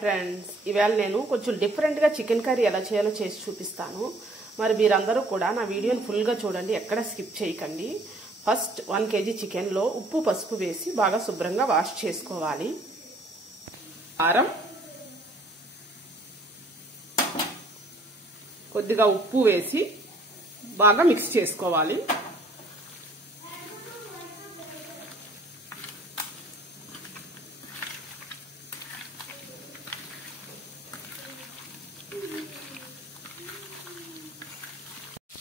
Friends, ఇవాళ నేను కొంచెం డిఫరెంట్గా చికెన్ కర్రీ ఎలా చేయాలో చేసి చూపిస్తాను. మరి మీరందరూ కూడా నా వీడియోని ఫుల్గా చూడండి, ఎక్కడ స్కిప్ చేయకండి. ఫస్ట్ 1 kg చికెన్లో ఉప్పు పసుపు వేసి బాగా శుభ్రంగా వాష్ చేసుకోవాలి. కారం, కొద్దిగా ఉప్పు వేసి బాగా మిక్స్ చేసుకోవాలి.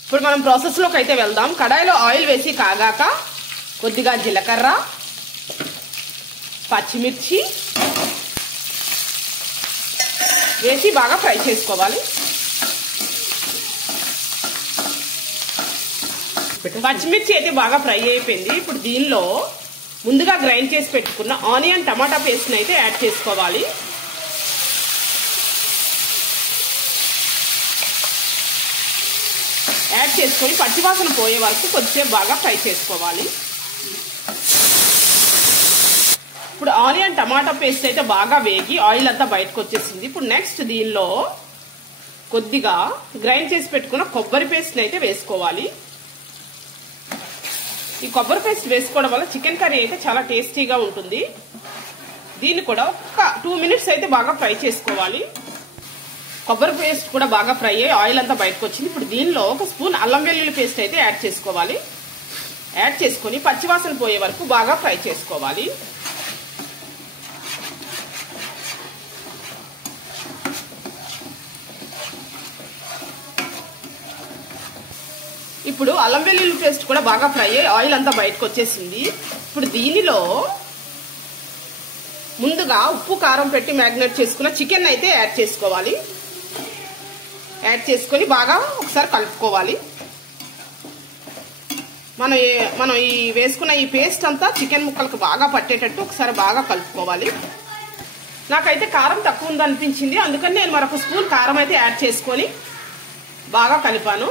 ఇప్పుడు మనం ప్రాసెస్లోకి అయితే వెళ్దాం. కడాయిలో ఆయిల్ వేసి కాగాక కొద్దిగా జీలకర్ర, పచ్చిమిర్చి వేసి బాగా ఫ్రై చేసుకోవాలి. పచ్చిమిర్చి అయితే బాగా ఫ్రై అయిపోయింది. ఇప్పుడు దీనిలో ముందుగా గ్రైండ్ చేసి పెట్టుకున్న ఆనియన్ టమాటా పేస్ట్ని అయితే యాడ్ చేసుకోవాలి. యాడ్ చేసుకొని పచ్చివాసన పోయే వరకు కొద్దిసేపు బాగా ఫ్రై చేసుకోవాలి. ఇప్పుడు ఆనియన్ టమాటా పేస్ట్ అయితే బాగా వేగి ఆయిల్ అంతా బయటకు వచ్చేసింది. ఇప్పుడు నెక్స్ట్ దీనిలో కొద్దిగా గ్రైండ్ చేసి పెట్టుకున్న కొబ్బరి పేస్ట్ని అయితే వేసుకోవాలి. ఈ కొబ్బరి పేస్ట్ వేసుకోవడం వల్ల చికెన్ కర్రీ అయితే చాలా టేస్టీగా ఉంటుంది. దీన్ని కూడా ఒక 2 minutes అయితే బాగా ఫ్రై చేసుకోవాలి. కొబ్బరి పేస్ట్ కూడా బాగా ఫ్రై అయ్యి ఆయిల్ అంతా బయటకు వచ్చింది. ఇప్పుడు దీనిలో 1 స్పూన్ అల్లం వెల్లుల్లి పేస్ట్ అయితే యాడ్ చేసుకోవాలి. యాడ్ చేసుకొని పచ్చివాసన పోయే వరకు బాగా ఫ్రై చేసుకోవాలి. ఇప్పుడు అల్లం వెల్లుల్లి పేస్ట్ కూడా బాగా ఫ్రై అయ్యి ఆయిల్ అంతా బయటకు వచ్చేసింది. ఇప్పుడు దీనిలో ముందుగా ఉప్పు కారం పెట్టి మ్యారినేట్ చేసుకున్న చికెన్ అయితే యాడ్ చేసుకోవాలి. యాడ్ చేసుకొని బాగా ఒకసారి కలుపుకోవాలి. మనం ఈ వేసుకున్న ఈ పేస్ట్ అంతా చికెన్ ముక్కలకు బాగా పట్టేటట్టు ఒకసారి బాగా కలుపుకోవాలి. నాకైతే కారం తక్కువ ఉందనిపించింది, అందుకని నేను మరొక స్పూన్ కారం అయితే యాడ్ చేసుకొని బాగా కలిపాను.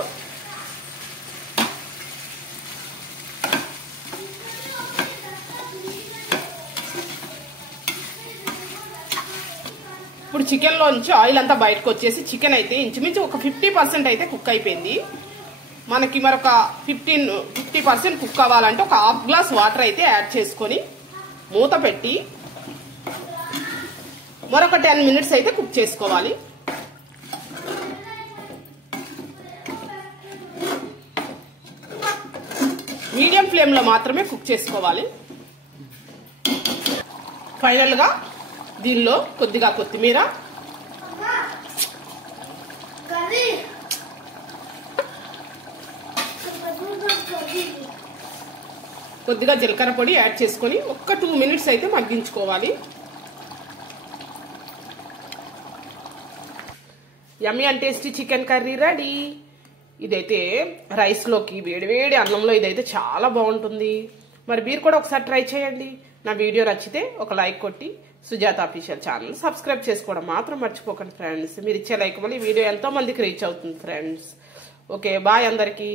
ఇప్పుడు చికెన్లోంచి ఆయిల్ అంతా బయటకు వచ్చేసి చికెన్ అయితే ఇంచుమించు ఒక 50% అయితే కుక్ అయిపోయింది. మనకి మరొక 50% కుక్ అవ్వాలంటే ఒక ½ గ్లాస్ వాటర్ అయితే యాడ్ చేసుకొని మూత పెట్టి మరొక 10 minutes అయితే కుక్ చేసుకోవాలి. మీడియం ఫ్లేమ్లో మాత్రమే కుక్ చేసుకోవాలి. ఫైనల్గా దీనిలో కొద్దిగా కొత్తిమీర, కొద్దిగా జీలకర్ర పొడి యాడ్ చేసుకొని ఒక్క 2 minutes అయితే మగ్గించుకోవాలి. యమ్మీ and tasty chicken curry ready. ఇదైతే రైస్లోకి వేడివేడి అన్నంలో ఇదైతే చాలా బాగుంటుంది. మరి మీరు కూడా ఒకసారి ట్రై చేయండి. నా వీడియో నచ్చితే ఒక లైక్ కొట్టి సుజాత అఫీషియల్ ఛానల్ సబ్స్క్రైబ్ చేసుకోవడం మాత్రం మర్చిపోకండి ఫ్రెండ్స్. మీరు ఇచ్చే లైక్ వల్ల ఈ వీడియో ఎంతో మందికి రీచ్ అవుతుంది ఫ్రెండ్స్. ఓకే, బాయ్ అందరికీ.